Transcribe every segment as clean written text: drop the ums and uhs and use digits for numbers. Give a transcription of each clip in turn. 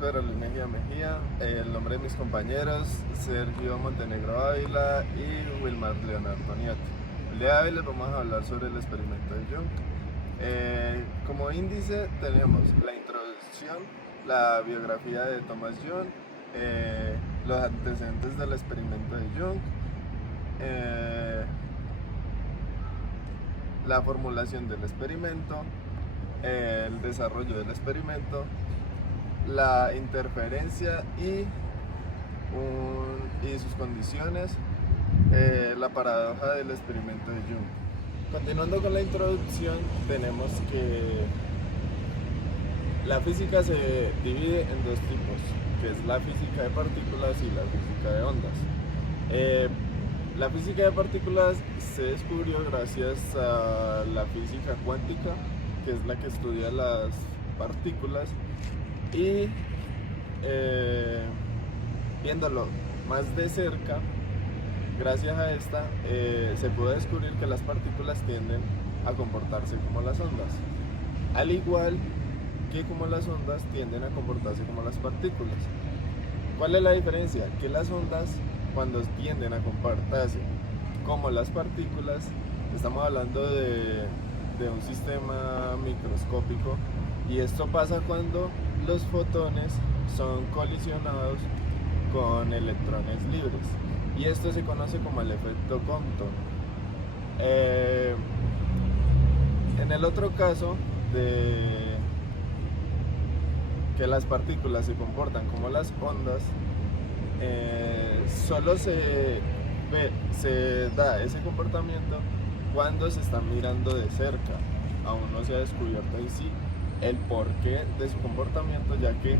Pedro Linegia Mejía, el nombre de mis compañeros, Sergio Montenegro Ávila y Wilmar Leonardo Niati. El día de hoy les vamos a hablar sobre el experimento de Jung. Como índice tenemos la introducción, la biografía de Thomas Jung, los antecedentes del experimento de Jung, la formulación del experimento, el desarrollo del experimento, la interferencia y sus condiciones, la paradoja del experimento de Jung. Continuando con la introducción, tenemos que la física se divide en dos tipos, que es la física de partículas y la física de ondas. La física de partículas se descubrió gracias a la física cuántica, que es la que estudia las partículas, y viéndolo más de cerca, gracias a esta se pudo descubrir que las partículas tienden a comportarse como las ondas, al igual que como las ondas tienden a comportarse como las partículas. ¿Cuál es la diferencia? Que las ondas, cuando tienden a comportarse como las partículas, estamos hablando de un sistema microscópico, y esto pasa cuando los fotones son colisionados con electrones libres, y esto se conoce como el efecto Compton. En el otro caso de que las partículas se comportan como las ondas, solo se da ese comportamiento cuando se están mirando de cerca. Aún no se ha descubierto en sí el porqué de su comportamiento, ya que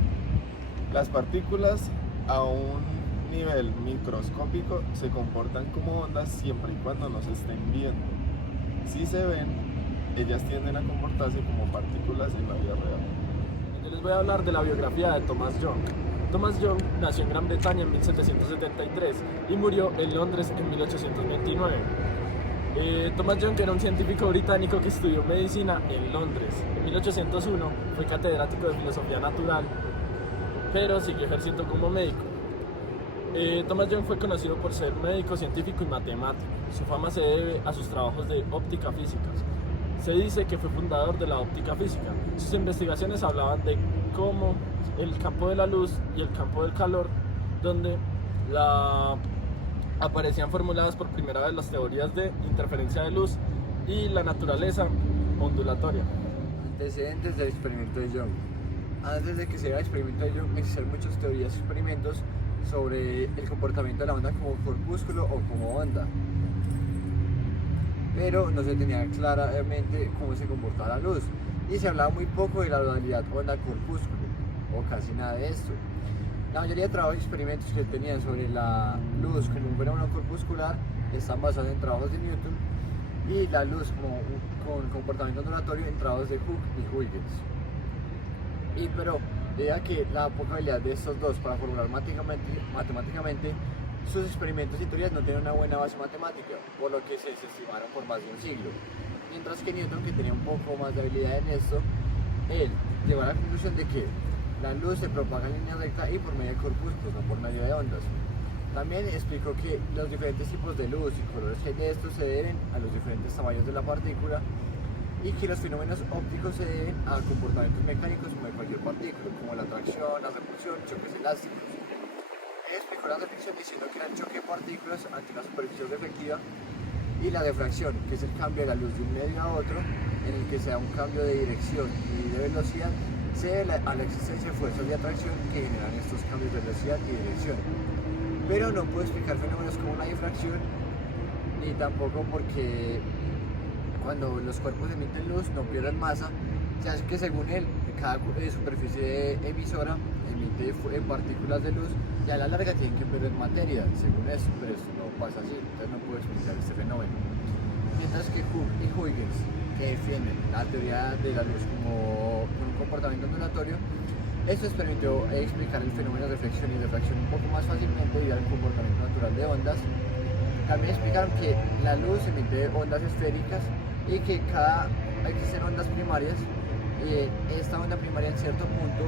las partículas a un nivel microscópico se comportan como ondas siempre y cuando no se estén viendo. Si se ven, ellas tienden a comportarse como partículas en la vida real. Yo les voy a hablar de la biografía de Thomas Young. Thomas Young nació en Gran Bretaña en 1773 y murió en Londres en 1829. Thomas Young era un científico británico que estudió medicina en Londres. En 1801 fue catedrático de filosofía natural, pero siguió ejerciendo como médico. Thomas Young fue conocido por ser médico, científico y matemático. Su fama se debe a sus trabajos de óptica física. Se dice que fue fundador de la óptica física. Sus investigaciones hablaban de cómo el campo de la luz y el campo del calor, donde aparecían formuladas por primera vez las teorías de interferencia de luz y la naturaleza ondulatoria. Antecedentes del experimento de Young. Antes de que se haga el experimento de Young, existían muchas teorías y experimentos sobre el comportamiento de la onda como corpúsculo o como onda, pero no se tenía claramente cómo se comportaba la luz, y se hablaba muy poco de la dualidad onda-corpúsculo, o casi nada de esto. La mayoría de trabajos y experimentos que tenían sobre la luz como un fenómeno corpuscular están basados en trabajos de Newton, y la luz con comportamiento ondulatorio en trabajos de Hooke y Huygens. Pero debido a que la poca habilidad de estos dos para formular matemáticamente sus experimentos y teorías no tenían una buena base matemática, por lo que se desestimaron por más de un siglo. Mientras que Newton, que tenía un poco más de habilidad en esto, él llegó a la conclusión de que la luz se propaga en línea recta y por medio de corpúsculos, no por medio de ondas. También explicó que los diferentes tipos de luz y colores que hay de estos se deben a los diferentes tamaños de la partícula, y que los fenómenos ópticos se deben a comportamientos mecánicos como de cualquier partícula, como la atracción, la repulsión, choques elásticos. Él explicó la reflexión diciendo que era el choque de partículas ante una superficie reflectiva, y la difracción, que es el cambio de la luz de un medio a otro, en el que se da un cambio de dirección y de velocidad, se debe a la existencia de fuerzas de atracción que generan estos cambios de velocidad y dirección. Pero no puede explicar fenómenos como la difracción, ni tampoco porque cuando los cuerpos emiten luz no pierden masa, ya es que según él, cada superficie emisora emite partículas de luz, y a la larga tienen que perder materia, según esto, pero esto no pasa así, entonces no puedo explicar este fenómeno. Mientras que Hooke y Huygens, que defienden la teoría de la luz como un comportamiento ondulatorio, esto permitió explicar el fenómeno de reflexión y refracción un poco más fácilmente debido al comportamiento natural de ondas. También explicaron que la luz emite ondas esféricas y que existen ondas primarias, y esta onda primaria en cierto punto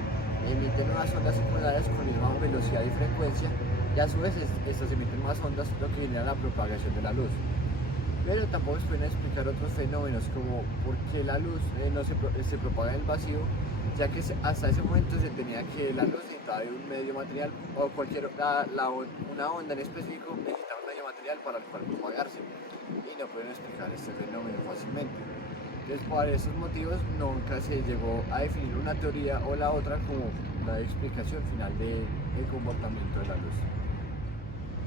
emiten unas ondas secundarias con misma velocidad y frecuencia, y a su vez estas emiten más ondas, lo que genera la propagación de la luz. Pero tampoco se pueden explicar otros fenómenos como por qué la luz no se propaga en el vacío, ya que hasta ese momento se tenía que la luz necesitaba de un medio material o una onda en específico necesitaba un medio material para el cual propagarse, y no pueden explicar este fenómeno fácilmente. Entonces, por esos motivos nunca se llegó a definir una teoría o la otra como la explicación final del comportamiento de la luz.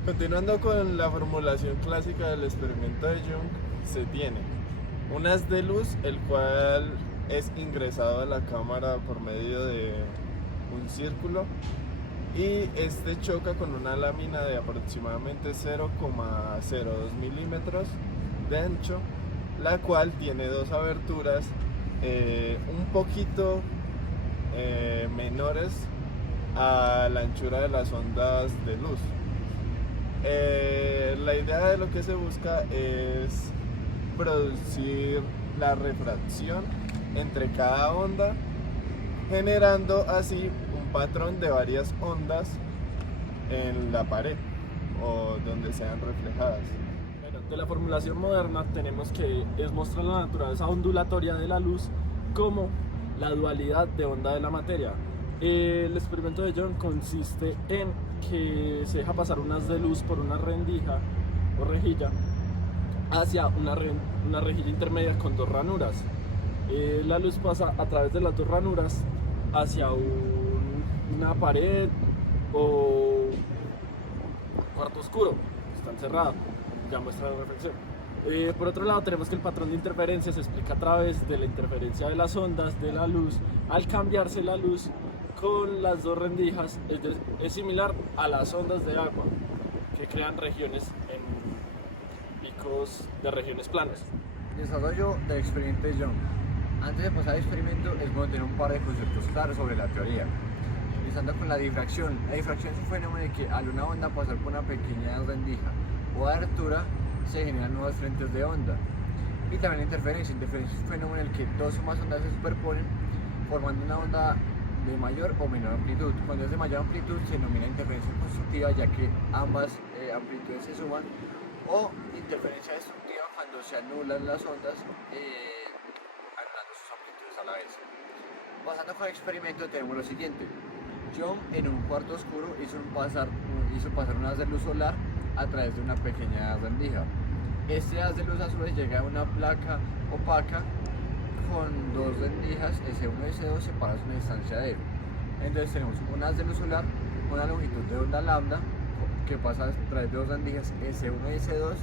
Continuando con la formulación clásica del experimento de Young, se tiene un haz de luz, el cual es ingresado a la cámara por medio de un círculo, y este choca con una lámina de aproximadamente 0,02 milímetros de ancho, la cual tiene dos aberturas un poquito menores a la anchura de las ondas de luz. La idea de lo que se busca es producir la refracción entre cada onda, generando así un patrón de varias ondas en la pared o donde sean reflejadas. Bueno, de la formulación moderna tenemos que es mostrar la naturaleza ondulatoria de la luz como la dualidad de onda de la materia. El experimento de Young consiste en que se deja pasar un haz de luz por una rendija o rejilla hacia una rejilla intermedia con dos ranuras. La luz pasa a través de las dos ranuras hacia una pared o cuarto oscuro, está encerrado, ya muestra la reflexión. Por otro lado, tenemos que el patrón de interferencia se explica a través de la interferencia de las ondas de la luz al cambiarse la luz con las dos rendijas. Es similar a las ondas de agua que crean regiones en picos de regiones planas. Desarrollo del experimento de Young. Antes de pasar al experimento es bueno tener un par de conceptos claros sobre la teoría. Empezando con la difracción. La difracción es un fenómeno en el que al una onda pasar por una pequeña rendija o abertura se generan nuevos frentes de onda. Y también la interferencia. Interferencia es un fenómeno en el que dos o más ondas se superponen formando una onda de mayor o menor amplitud. Cuando es de mayor amplitud se denomina interferencia constructiva, ya que ambas amplitudes se suman, o interferencia destructiva cuando se anulan las ondas anulando sus amplitudes a la vez. Pasando con el experimento tenemos lo siguiente. Young en un cuarto oscuro hizo pasar un haz de luz solar a través de una pequeña rendija. Este haz de luz a su vez llega a una placa opaca con dos rendijas S1 y S2 separadas a una distancia de. Entonces tenemos un haz de luz solar con una longitud de onda lambda que pasa a través de dos rendijas S1 y S2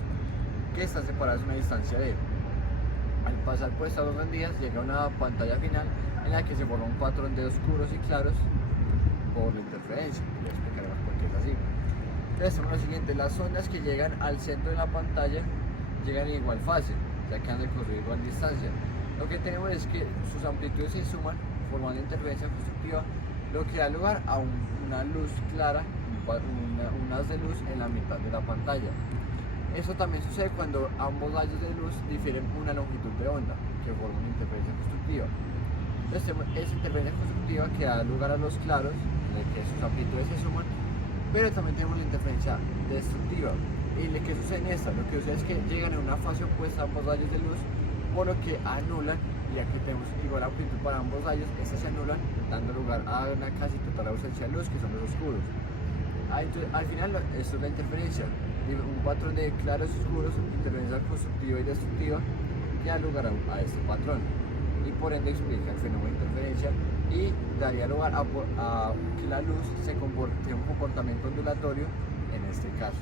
que están separadas a una distancia de. Al pasar por estas dos rendijas llega a una pantalla final en la que se forma un patrón de oscuros y claros por la interferencia. Ya explicaremos por qué es así. Entonces tenemos lo siguiente: las ondas que llegan al centro de la pantalla llegan en igual fase, ya que han recorrido igual distancia. Lo que tenemos es que sus amplitudes se suman formando interferencia constructiva, lo que da lugar a una luz clara, un haz de luz en la mitad de la pantalla. Eso también sucede cuando ambos rayos de luz difieren una longitud de onda, que forma una interferencia constructiva. Entonces tenemos esa interferencia constructiva que da lugar a los claros, en el que sus amplitudes se suman, pero también tenemos la interferencia destructiva. ¿Y qué sucede en esta? Lo que sucede es que llegan en una fase opuesta a ambos rayos de luz, por lo que anulan, ya que tenemos igual amplitud para ambos rayos, estas se anulan, dando lugar a una casi total ausencia de luz, que son los oscuros. Al final, esto es la interferencia, un patrón de claros y oscuros, interferencia constructiva y destructiva, que da lugar a este patrón, y por ende explica el fenómeno de interferencia y daría lugar a que la luz tenga un comportamiento ondulatorio en este caso.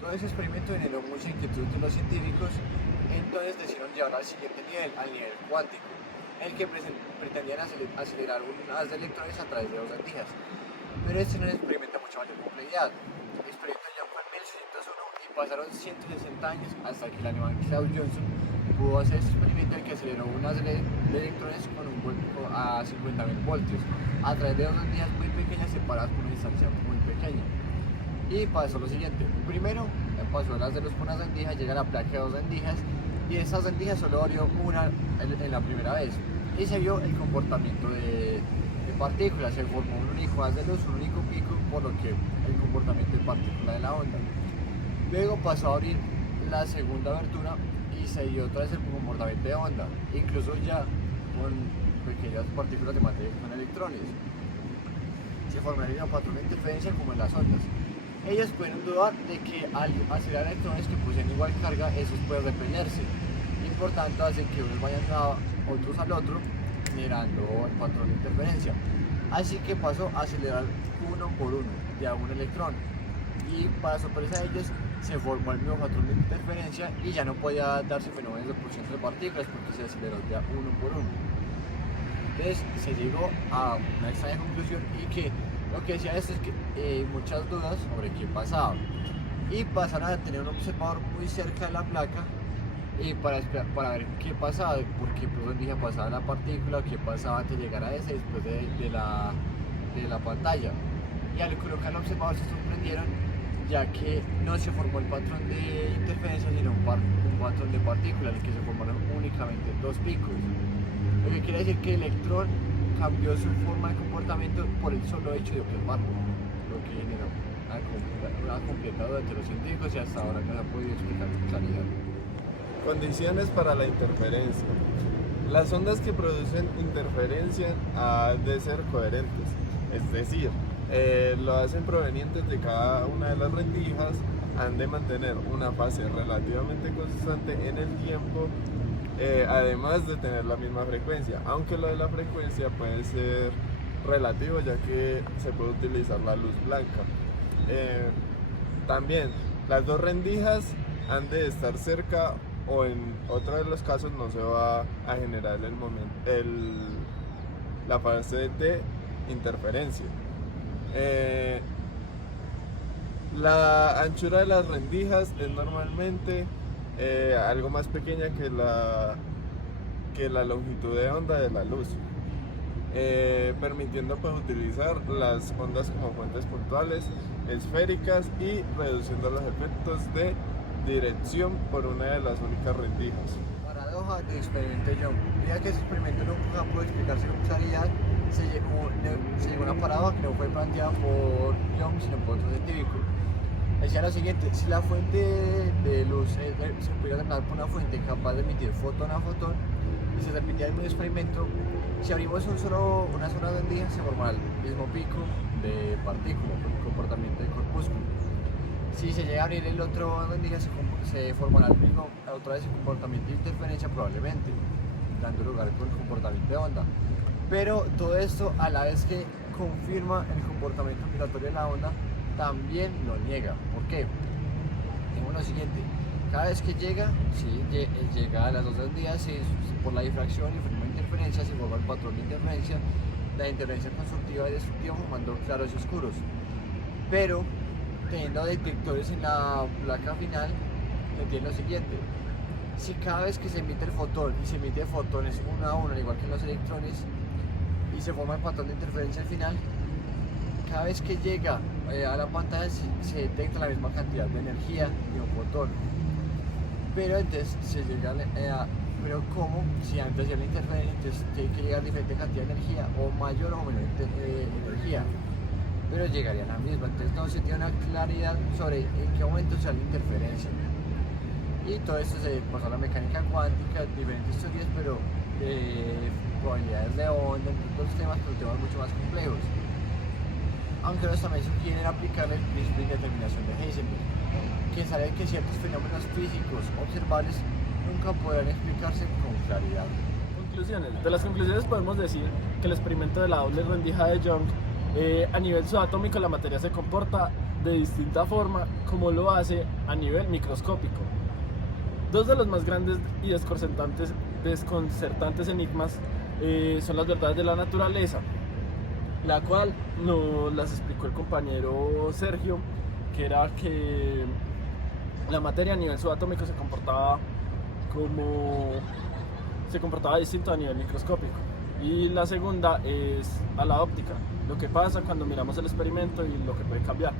Todo ese experimento generó mucha inquietud de los científicos. Entonces decidieron llevarlo al siguiente nivel, al nivel cuántico, en el que pretendían acelerar un haz de electrones a través de dos rendijas. Pero este no es un experimento de mucha mayor complejidad. El experimento ya fue en 1601 y pasaron 160 años hasta que el alemán Claus Johnson pudo hacer este experimento en el que aceleró un haz de electrones a 50.000 voltios a través de dos rendijas muy pequeñas separadas por una distancia muy pequeña. Y pasó lo siguiente: primero pasó el haz de luz por una rendija, llega a la placa de dos rendijas, y esas rendijas solo abrió una en la primera vez, y se vio el comportamiento de partícula, se formó un único haz de luz, un único pico, por lo que el comportamiento de partícula de la onda. Luego pasó a abrir la segunda abertura y se dio otra vez el comportamiento de onda, incluso ya con pequeñas partículas de materia con electrones. Se forma el mismo patrón de interferencia como en las ondas. Ellos pueden dudar de que al acelerar electrones que poseen igual carga, esos pueden repelerse y por tanto hacen que unos vayan a otros al otro, generando el patrón de interferencia. Así que pasó a acelerar uno por uno de a un electrón, y para sorpresa de ellos se formó el mismo patrón de interferencia y ya no podía darse fenómenos de pulsión de partículas porque se aceleró de a uno por uno. Entonces se llegó a una extraña conclusión, y que lo que decía esto es que muchas dudas sobre qué pasaba, y pasaron a tener un observador muy cerca de la placa para ver qué pasaba, por qué rendija pasaba la partícula, qué pasaba antes de llegar a ese después de la pantalla. Y al colocar el observador se sorprendieron, ya que no se formó el patrón de interferencia, sino un patrón de partículas, en el que se formaron únicamente dos picos. Lo que quiere decir que el electrón cambió su forma de comportamiento por el solo hecho de observarlo, lo que generó una completa duda entre los científicos, y hasta ahora no se ha podido explicar con claridad. Condiciones para la interferencia. Las ondas que producen interferencia han de ser coherentes, es decir, lo hacen provenientes de cada una de las rendijas, han de mantener una fase relativamente constante en el tiempo, además de tener la misma frecuencia, aunque lo de la frecuencia puede ser relativo, ya que se puede utilizar la luz blanca. También las dos rendijas han de estar cerca, o en otro de los casos no se va a generar la fase de interferencia. La anchura de las rendijas es normalmente algo más pequeña que la longitud de onda de la luz, permitiendo pues utilizar las ondas como fuentes puntuales, esféricas, y reduciendo los efectos de dirección por una de las únicas rendijas. Paradoja del experimento de Young. Ya que ese experimento nunca pudo explicarse con claridad, se llegó a una paradoja que no fue planteada por Young, sino por otro científico. Decía lo siguiente: si la fuente de luz se pudiera determinar por una fuente capaz de emitir fotón a fotón, y se repitiera el mismo experimento, si abrimos una sola rendija, se formará el mismo pico de partícula por el comportamiento del corpúsculo. Si se llega a abrir el otro rendija, se formará otra vez el comportamiento de interferencia, probablemente dando lugar con el comportamiento de onda. Pero todo esto, a la vez que confirma el comportamiento vibratorio de la onda, también lo niega. ¿Por qué? Tenemos lo siguiente: cada vez que llega a las dos rendijas, por la difracción y forma de interferencia se forma el patrón de interferencia, la interferencia constructiva y destructiva, formando claros y oscuros. Pero teniendo detectores en la placa final, entiende lo siguiente: si cada vez que se emite el fotón, y se emite fotones uno a uno, al igual que en los electrones, y se forma el patrón de interferencia al final, cada vez que llega a la pantalla se detecta la misma cantidad de energía de un fotón. Pero entonces se llega pero ¿cómo? Si antes de la interferencia, entonces tiene que llegar diferente cantidad de energía, o mayor o menor energía, pero llegaría a la misma. Entonces no se tiene una claridad sobre en qué momento se da la interferencia. Y todo esto se pasó a la mecánica cuántica, diferentes teorías, pero probabilidades de onda, entre otros temas, pero temas mucho más complejos. Aunque ellos también sugieren aplicarle el principio de indeterminación de Heisenberg, que sabe que ciertos fenómenos físicos observables nunca podrán explicarse con claridad. Conclusiones. De las conclusiones podemos decir que el experimento de la doble rendija de Young, a nivel subatómico la materia se comporta de distinta forma como lo hace a nivel microscópico. Dos de los más grandes y desconcertantes enigmas son las verdades de la naturaleza, la cual nos las explicó el compañero Sergio, que era que la materia a nivel subatómico se comportaba distinto a nivel microscópico. Y la segunda es a la óptica, lo que pasa cuando miramos el experimento y lo que puede cambiar.